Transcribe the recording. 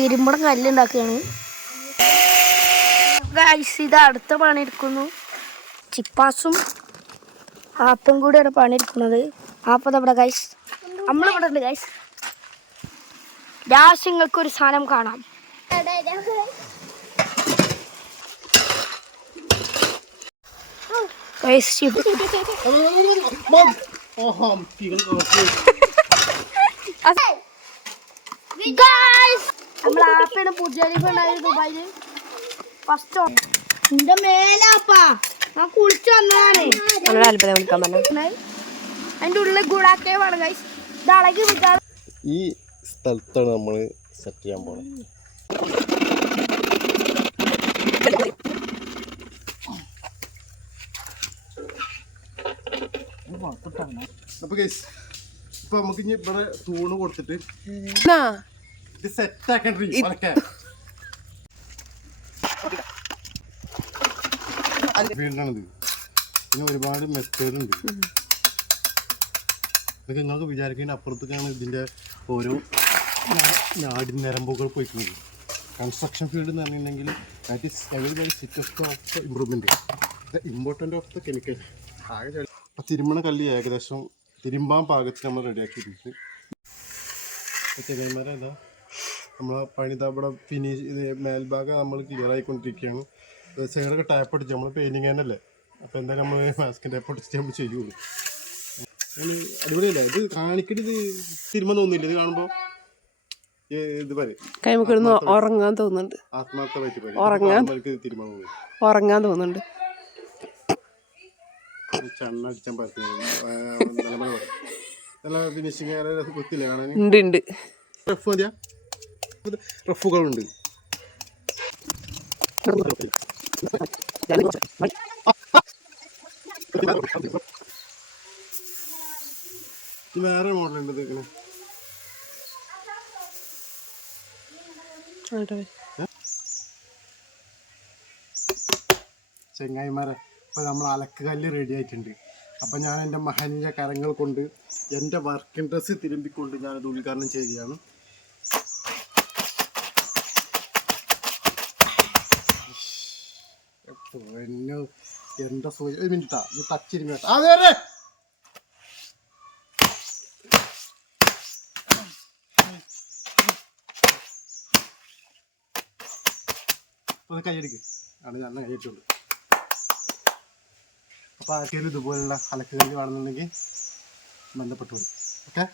തിരുമ്പടം കല്ലുണ്ടാക്കുകയാണ് guys ഇത് അടുത്ത പണി എടുക്കുന്നു ചിപ്പാസും ആപ്പും കൂടിയാണ് പണി എടുക്കുന്നത് ആപ്പത് അവിടെ ഗൈസ് നമ്മളിവിടെ ഉണ്ട് ഗൈസ് ഒരു സാധനം കാണാം. ഗൈസ് നമ്മൾ ആപ്പിന് പുതിയ ഉണ്ടായിരുന്നു ദുബായിൽ ഫസ്റ്റ് എന്റെ മേലാപ്പാ ഞാൻ കുളിച്ചു വന്നതാണ്. നല്ല അത്ഭുതം വിളിക്കാൻ പറഞ്ഞു. അതിന്റെ ഉള്ളിൽ ഗുഡാക്കേ വേണം ഗൈസ് ഇത് അളകി ഈ സ്ഥലത്താണ് നമ്മൾ സെറ്റ് ചെയ്യാൻ പോണത് അപ്പൊ ഗൈസ് ഇപ്പൊ നമുക്ക് ഇനി ഇവിടെ തൂണ് കൊടുത്തിട്ട് ഇത് സെറ്റ് ആക്കണ്ടി വളക്കാൻ വീണ്ടാണിത് പിന്നെ ഒരുപാട് മെത്തേഡ് ഉണ്ട്. ഇതൊക്കെ നിങ്ങൾക്ക് വിചാരിക്കുന്ന അപ്പുറത്തേക്കാണ് ഇതിന്റെ ഓരോ നാടിൻ നരമ്പുകൾ പോയിക്കുന്നത്. കൺസ്ട്രക്ഷൻ ഫീൽഡ് എന്ന് പറഞ്ഞിട്ടുണ്ടെങ്കിൽ that is everybody സിറ്റസ്റ്റ് of the important of the chemical തിരുമണ കല്ല് ഏകദേശം തിരുമ്പാൻ പാകത്തിന് നമ്മൾ റെഡിയാക്കിയിട്ടുണ്ട് ചെങ്ങന്മാരെ പണിത ഇവിടെ ഫിനിഷ് ഇത് മേൽഭാഗം നമ്മൾ ക്ലിയർ ആയിക്കൊണ്ടിരിക്കുകയാണ്. സൈഡൊക്കെ ടാപ്പ് അടിച്ച് നമ്മൾ പെയിന്റിങ് തന്നെയല്ലേ? അപ്പോൾ എന്തായാലും നമ്മൾ മാസ്കിൻ ടാപ്പ് അടിച്ചിട്ട് നമ്മൾ ചെയ്യുള്ളൂ. അടിപൊളിയല്ലേ? ഇത് കാണിക്കടി ഇത് തിരുമ തോന്നില്ല ഇത് കാണുമ്പോൾ ഇത് പറയും കൈമക്കിടുന്ന് ഉറങ്ങാൻ തോന്നുന്നുണ്ട്. ആത്മാർത്ഥമായിട്ട് ഉറങ്ങാൻ? ഉറങ്ങാൻ തോന്നുന്നുണ്ട്. ചണ്ണടിച്ചാൻ പറ്റി നല്ല ഫിനിഷിങ് കുത്തില്ല കാണാൻ ഉണ്ട് ഉണ്ട്. റഫുകളുണ്ട്. വേറെ മോഡലുണ്ട് ഇതിങ്ങനെ ചെങ്ങായിമാരെ അപ്പോൾ നമ്മൾ അലക്ക് കല്ല് റെഡി ആയിട്ടുണ്ട്. അപ്പം ഞാൻ എന്റെ മഹനീയ കരങ്ങൾ കൊണ്ട് എന്റെ വർക്കിംഗ് ഡ്രസ്സ് തിരുമ്പിക്കൊണ്ട് ഞാനത് ഉദ്ഘാടനം ചെയ്യുകയാണ്. പൊന്നു എന്താ സൂര്യ ഒരു മിനിറ്റാ ഇത് തച്ചിരുമ അതെ അതെ ഒന്ന് ആണ് ഞാൻ കൈയിട്ടുള്ളൂ അപ്പോൾ ആർക്കെങ്കിലും ഇതുപോലുള്ള അലക്കുകൾ വേണമെന്നുണ്ടെങ്കിൽ ബന്ധപ്പെട്ടു ഓക്കെ